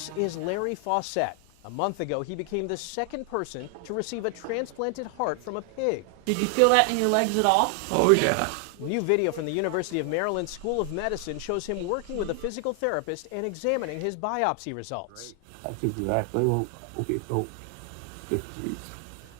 This is Larry Fawcett. A month ago, he became the second person to receive a transplanted heart from a pig. Did you feel that in your legs at all? Oh, yeah. New video from the University of Maryland School of Medicine shows him working with a physical therapist and examining his biopsy results. That's exactly what we thought.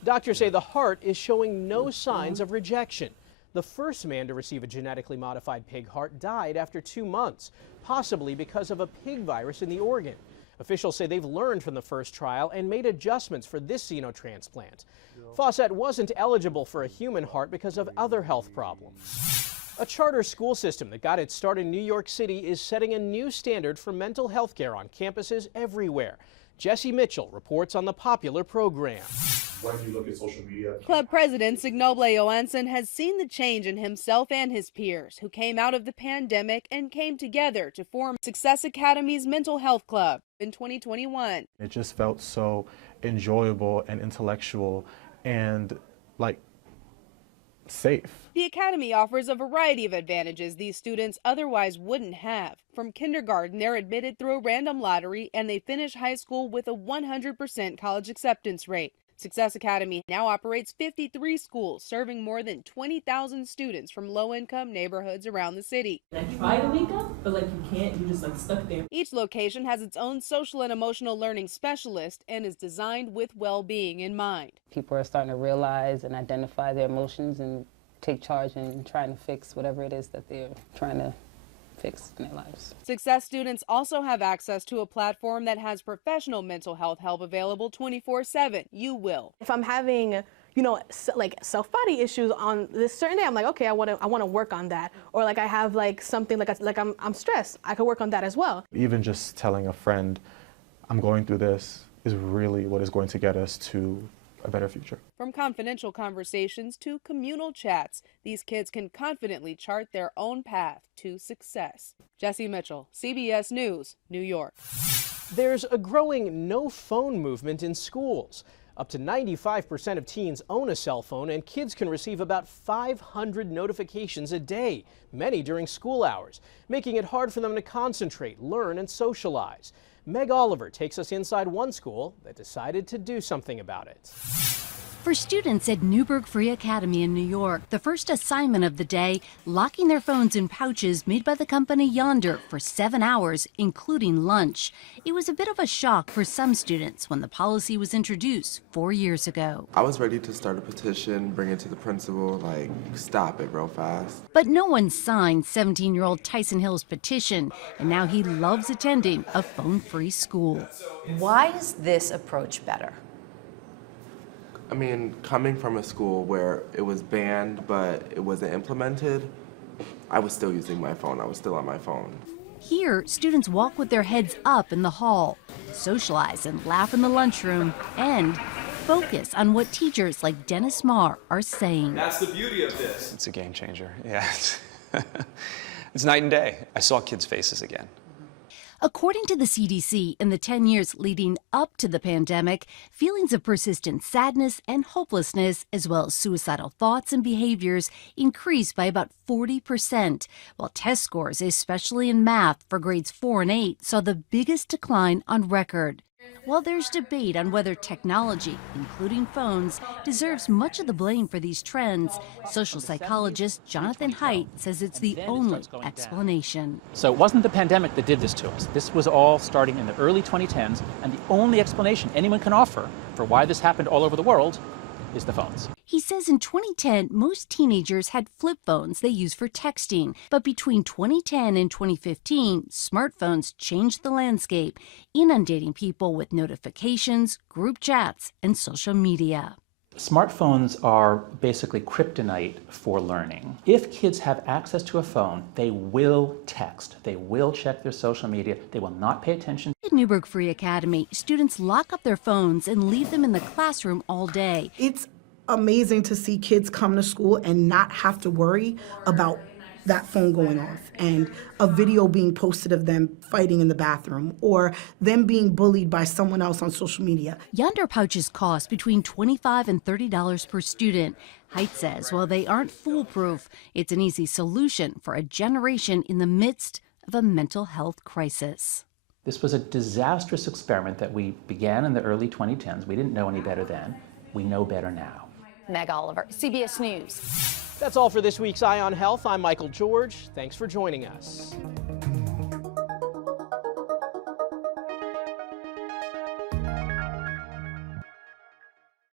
Doctors say the heart is showing no signs of rejection. The first man to receive a genetically modified pig heart died after 2 months, possibly because of a pig virus in the organ. Officials say they've learned from the first trial and made adjustments for this xenotransplant. Fawcett wasn't eligible for a human heart because of other health problems. A charter school system that got its start in New York City is setting a new standard for mental health care on campuses everywhere. Jesse Mitchell reports on the popular program. When you look at social media. Club president Signoble Johansson has seen the change in himself and his peers who came out of the pandemic and came together to form Success Academy's Mental Health Club in 2021. It just felt so enjoyable and intellectual and safe. The Academy offers a variety of advantages these students otherwise wouldn't have. From kindergarten, they're admitted through a random lottery and they finish high school with a 100% college acceptance rate. Success Academy now operates 53 schools, serving more than 20,000 students from low-income neighborhoods around the city. I try to wake up, but you can't, you're just stuck there. Each location has its own social and emotional learning specialist and is designed with well-being in mind. People are starting to realize and identify their emotions and take charge in trying to fix whatever it is that they're trying to fix in their lives. Success students also have access to a platform that has professional mental health help available 24/7. You will. If I'm having, self-body issues on this certain day, I'm like, okay, I want to work on that. Or I have something I'm stressed. I could work on that as well. Even just telling a friend, I'm going through this, is really what is going to get us to a better future. From confidential conversations to communal chats, these kids can confidently chart their own path to success. Jesse Mitchell, CBS News, New York. There's a growing no phone movement in schools. Up to 95% of teens own a cell phone, and kids can receive about 500 notifications a day, many during school hours, making it hard for them to concentrate, learn, and socialize. Meg Oliver takes us inside one school that decided to do something about it. For students at Newburgh Free Academy in New York, the first assignment of the day, locking their phones in pouches made by the company Yonder for 7 hours, including lunch. It was a bit of a shock for some students when the policy was introduced 4 years ago. I was ready to start a petition, bring it to the principal, stop it real fast. But no one signed 17-year-old Tyson Hill's petition, and now he loves attending a phone-free school. Why is this approach better? I mean, coming from a school where it was banned but it wasn't implemented, I was still using my phone. I was still on my phone. Here, students walk with their heads up in the hall, socialize and laugh in the lunchroom, and focus on what teachers like Dennis Marr are saying. That's the beauty of this. It's a game changer, yeah. It's night and day. I saw kids' faces again. According to the CDC, in the 10 years leading up to the pandemic, feelings of persistent sadness and hopelessness, as well as suicidal thoughts and behaviors, increased by about 40%, while test scores, especially in math for grades 4 and 8, saw the biggest decline on record. While there's debate on whether technology, including phones, deserves much of the blame for these trends, social psychologist Jonathan Haidt says it's the only explanation. So it wasn't the pandemic that did this to us. This was all starting in the early 2010s, and the only explanation anyone can offer for why this happened all over the world is the phones. He says in 2010, most teenagers had flip phones they used for texting. But between 2010 and 2015, smartphones changed the landscape, inundating people with notifications, group chats, and social media. Smartphones are basically kryptonite for learning. If kids have access to a phone, they will text, they will check their social media, they will not pay attention. At Newburgh Free Academy, students lock up their phones and leave them in the classroom all day. It's amazing to see kids come to school and not have to worry about that phone going off and a video being posted of them fighting in the bathroom or them being bullied by someone else on social media. Yonder pouches cost between $25 and $30 per student. Haidt says while they aren't foolproof, it's an easy solution for a generation in the midst of a mental health crisis. This was a disastrous experiment that we began in the early 2010s. We didn't know any better then. We know better now. Meg Oliver, CBS News. That's all for this week's Eye on Health. I'm Michael George. Thanks for joining us.